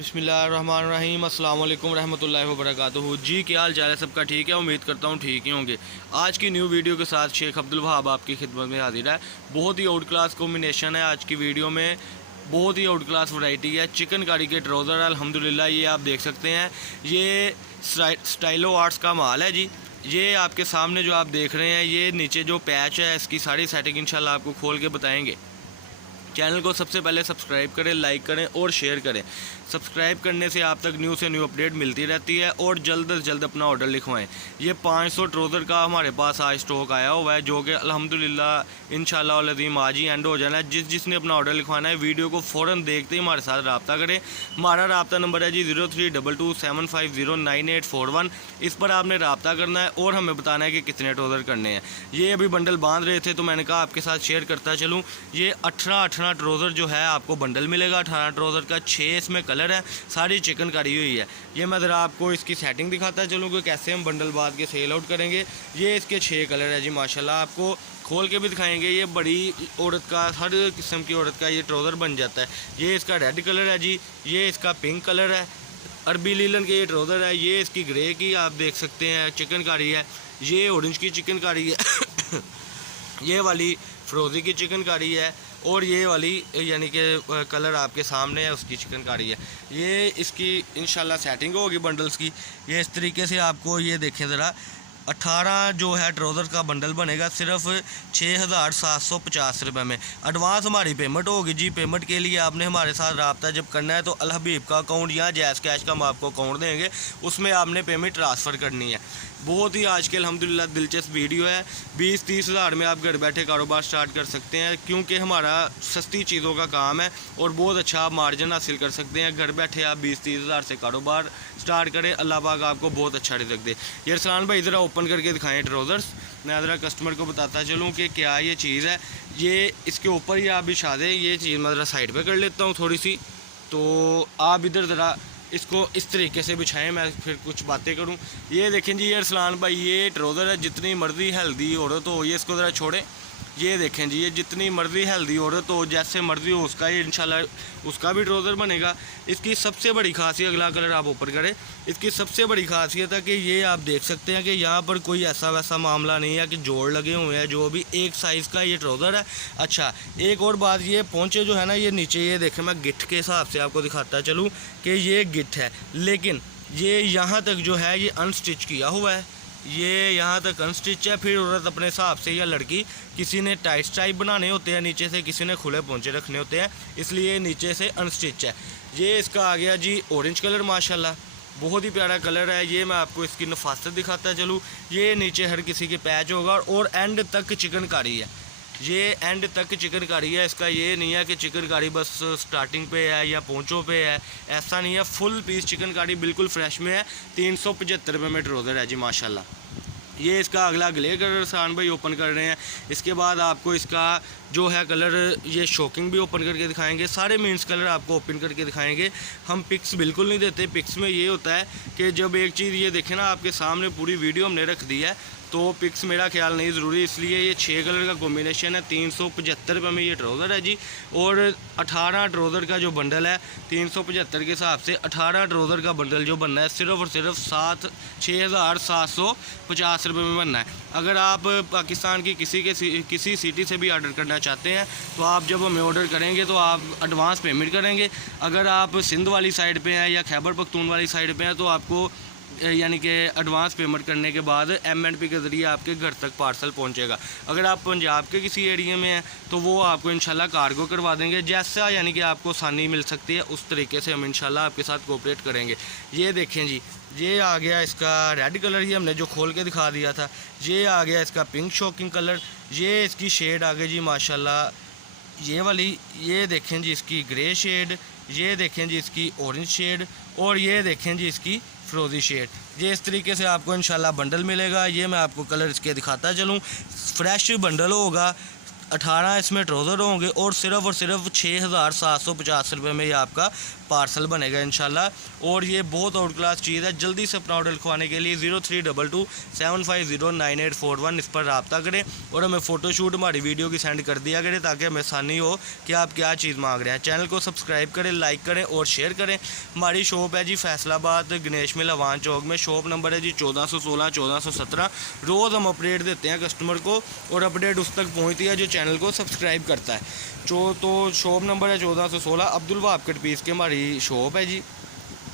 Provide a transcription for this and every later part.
बिस्मिल्लाहिर्रहमानिर्रहीम अस्सलाम वालेकुम रहमतुल्लाहि व बरकातुहू। जी क्या हाल चाल है सबका? ठीक है, उम्मीद करता हूँ ठीक ही होंगे। आज की न्यू वीडियो के साथ शेख अब्दुल वहाब आपकी खिदमत में हाजिर है। बहुत ही आउट क्लास कॉम्बिनेशन है आज की वीडियो में, बहुत ही आउट क्लास वैरायटी है। चिकनकारी के ट्राउज़र अल्हम्दुलिल्लाह ये आप देख सकते हैं, ये स्टाइलो आर्ट्स का माल है जी। ये आपके सामने जो आप देख रहे हैं, ये नीचे जो पैच है इसकी सारी सेटिंग इंशाल्लाह आपको खोल के बताएंगे। चैनल को सबसे पहले सब्सक्राइब करें, लाइक करें और शेयर करें। सब्सक्राइब करने से आप तक न्यू से न्यू अपडेट मिलती रहती है और जल्द से जल्द अपना ऑर्डर लिखवाएं। ये 500 ट्राउज़र का हमारे पास आज स्टॉक आया हुआ है, जो कि अल्हम्दुलिल्लाह इंशाल्लाह अज़ीम आज ही एंड हो जाना है। जिसने अपना ऑर्डर लिखवाना है वीडियो को फ़ौरन देखते ही हमारे साथ रब्ता करें। हमारा रब्ता नंबर है जी 032275098141। इस पर आपने रब्ता करना है और हमें बताना है कि कितने ट्राउज़र करने हैं। ये अभी बंडल बांध रहे थे तो मैंने कहा आपके साथ शेयर करता चलूँ। ये 18 ट्राउज़र जो है आपको बंडल मिलेगा। 18 ट्राउज़र का 6 इसमें कलर है, सारी चिकनकारी हुई है। ये मैं ज़रा आपको इसकी सेटिंग दिखाता चलूँ कि कैसे हम बंडल बांध के सेल आउट करेंगे। ये इसके 6 कलर है जी माशाल्लाह, आपको खोल के भी दिखाएंगे। ये बड़ी औरत का, हर किस्म की औरत का ये ट्राउज़र बन जाता है। ये इसका रेड कलर है जी, ये इसका पिंक कलर है, अरबी लीलन के ये ट्राउज़र है। ये इसकी ग्रे की आप देख सकते हैं चिकनकारी है। ये ऑरेंज की चिकनकारी है ये वाली फ्रोज़ी की चिकनकारी है और ये वाली यानी कि कलर आपके सामने है उसकी चिकनकारी है। ये इसकी इंशाल्लाह सेटिंग होगी बंडल्स की। ये इस तरीके से आपको ये देखें ज़रा, 18 जो है ट्राउज़र का बंडल बनेगा सिर्फ 6750 रुपये में। एडवांस हमारी पेमेंट होगी जी। पेमेंट के लिए आपने हमारे साथ रब्ता जब करना है तो अल हबीब का अकाउंट या जैज़ कैश का हम आपको अकाउंट देंगे, उसमें आपने पेमेंट ट्रांसफ़र करनी है। बहुत ही आज के अल्हम्दुलिल्लाह दिलचस्प वीडियो है। 20-30 हज़ार में आप घर बैठे कारोबार स्टार्ट कर सकते हैं, क्योंकि हमारा सस्ती चीज़ों का काम है और बहुत अच्छा आप मार्जिन हासिल कर सकते हैं। घर बैठे आप 20-30 हज़ार से कारोबार स्टार्ट करें, अल्लाह पाक आपको बहुत अच्छा रिज़्क दे। ये रसलान भाई ज़रा ओपन करके दिखाएँ ट्राउज़र्स, मैं ज़रा कस्टमर को बताता चलूँ कि क्या ये चीज़ है। ये इसके ऊपर ही आप बिछा दें। ये चीज़ मैं ज़रा साइड पर कर लेता हूँ थोड़ी सी, तो आप इधर ज़रा इसको इस तरीके से बिछाएं, मैं फिर कुछ बातें करूं। ये देखें जी, ये अरसलान भाई ये ट्राउज़र है। जितनी मर्ज़ी हेल्दी औरत हो, ये इसको ज़रा छोड़ें। ये देखें जी, ये जितनी मर्ज़ी हेल्दी औरत हो, जैसे मर्ज़ी हो उसका, ये इंशाल्लाह उसका भी ट्राउज़र बनेगा। इसकी सबसे बड़ी खासियत, अगला कलर आप ऊपर करें, इसकी सबसे बड़ी खासियत है कि ये आप देख सकते हैं कि यहाँ पर कोई ऐसा वैसा मामला नहीं है कि जोड़ लगे हुए हैं, जो भी एक साइज़ का ये ट्राउज़र है। अच्छा, एक और बात, ये पोंचे जो है ना, ये नीचे ये देखें, मैं गिट्ठ के हिसाब से आपको दिखाता चलूँ कि ये गिट्ठ है, लेकिन ये यहाँ तक जो है ये अनस्टिच किया हुआ है। ये यहाँ तक अनस्टिच है। फिर औरत अपने हिसाब से या लड़की, किसी ने टाइप बनाने होते हैं नीचे से, किसी ने खुले पोंचे रखने होते हैं, इसलिए नीचे से अनस्टिच है। ये इसका आ गया जी ऑरेंज कलर, माशाल्लाह बहुत ही प्यारा कलर है। ये मैं आपको इसकी नफासत दिखाता चलूँ। ये नीचे हर किसी के पैच होगा और एंड तक चिकनकारी है। ये एंड तक चिकनकारी है। इसका ये नहीं है कि चिकनकारी बस स्टार्टिंग पे है या पोंचों पे है, ऐसा नहीं है। फुल पीस चिकनकारी बिल्कुल फ्रेश में है। 375 रुपये में ट्राउज़र है जी माशाल्लाह। ये इसका अगला ग्ले कलर सान भाई ओपन कर रहे हैं। इसके बाद आपको इसका जो है कलर, ये शॉकिंग भी ओपन करके दिखाएंगे। सारे मीन्स कलर आपको ओपन करके दिखाएंगे। हम पिक्स बिल्कुल नहीं देते। पिक्स में ये होता है कि जब एक चीज़ ये देखें ना, आपके सामने पूरी वीडियो हमने रख दी है, तो पिक्स मेरा ख्याल नहीं ज़रूरी, इसलिए ये 6 कलर का कॉम्बिनेशन है। 375 रुपये में ये ट्राउज़र है जी। और 18 ट्राउज़र का जो बंडल है 375 के हिसाब से 18 ट्राउज़र का बंडल जो बनना है सिर्फ और सिर्फ 6750 रुपये में बनना है। अगर आप पाकिस्तान की किसी सिटी से भी ऑर्डर करना चाहते हैं तो आप जब हमें ऑर्डर करेंगे तो आप एडवांस पेमेंट करेंगे। अगर आप सिंध वाली साइड पे हैं या खैबर पख्तून वाली साइड पे हैं तो आपको यानी कि एडवांस पेमेंट करने के बाद M&P के ज़रिए आपके घर तक पार्सल पहुंचेगा। अगर आप पंजाब के किसी एरिया में हैं तो वो आपको इंशाल्लाह कार्गो करवा देंगे। जैसा यानी कि आपको आसानी मिल सकती है उस तरीके से हम इंशाल्लाह आपके साथ कोऑपरेट करेंगे। ये देखें जी, ये आ गया इसका रेड कलर, ही हमने जो खोल के दिखा दिया था। ये आ गया इसका पिंक शॉकिंग कलर। ये इसकी शेड आ गई जी माशाल्लाह, ये वाली। ये देखें जी इसकी ग्रे शेड, ये देखें जी इसकी ऑरेंज शेड, और ये देखें जी इसकी फ्रोज़ी शेड। ये इस तरीके से आपको इंशाल्लाह बंडल मिलेगा। ये मैं आपको कलर इसके दिखाता चलूँ। फ्रेश बंडल होगा, 18 इसमें ट्राउज़र होंगे और सिर्फ 6,750 रुपये में ये आपका पार्सल बनेगा इंशाल्लाह। और ये बहुत आउट क्लास चीज़ है। जल्दी से अपना ऑर्डर लिखवाने के लिए 032275098841 इस पर रब्ता करें और हमें फ़ोटोशूट हमारी वीडियो की सेंड कर दिया करें ताकि हमें आसानी हो कि आप क्या चीज़ मांग रहे हैं। चैनल को सब्सक्राइब करें, लाइक करें और शेयर करें। हमारी शॉप है जी फैसलाबाद गणेश मिल अवान चौक में। शॉप नंबर है जी 1416 1417। रोज़ हम अपडेट देते हैं कस्टमर को और अपडेट उस तक पहुँचती है जो चैनल को सब्सक्राइब करता है। तो शॉप नंबर है 1416। अब्दुल वहाब कट पीस की हमारी शॉप है जी।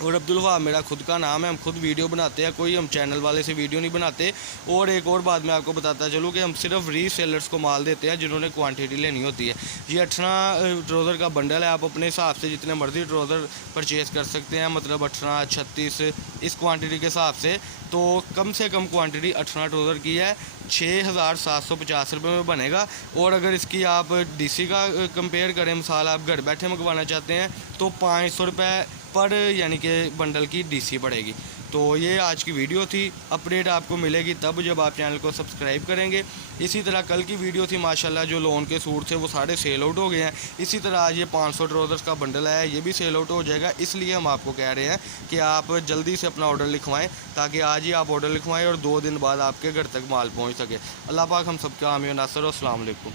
और अब्दुल वहाब मेरा खुद का नाम है। हम खुद वीडियो बनाते हैं, कोई हम चैनल वाले से वीडियो नहीं बनाते। और एक और बात मैं आपको बताता चलूँ कि हम सिर्फ रीसेलर्स को माल देते हैं जिन्होंने क्वांटिटी लेनी होती है। ये 18 ट्राउज़र का बंडल है। आप अपने हिसाब से जितने मर्ज़ी ट्राउज़र परचेज़ कर सकते हैं, मतलब 18 36 इस क्वांटिटी के हिसाब से। तो कम से कम क्वांटिटी 18 ट्राउज़र की है, 6,750 रुपये में बनेगा। और अगर इसकी आप DC का कंपेयर करें, मिसाल आप घर बैठे मंगवाना चाहते हैं तो 500 रुपये पर यानी कि बंडल की DC पड़ेगी। तो ये आज की वीडियो थी। अपडेट आपको मिलेगी तब जब आप चैनल को सब्सक्राइब करेंगे। इसी तरह कल की वीडियो थी माशाल्लाह, जो लोन के सूट थे वो सारे सेल आउट हो गए हैं। इसी तरह आज ये 500 ट्राउज़र्स का बंडल है, ये भी सेल आउट हो जाएगा। इसलिए हम आपको कह रहे हैं कि आप जल्दी से अपना ऑर्डर लिखवाएं ताकि आज ही आप ऑर्डर लिखवाएं और 2 दिन बाद आपके घर तक माल पहुँच सके। अल्लाह पाक हम सबका हामी नासर। अस्सलाम वालेकुम।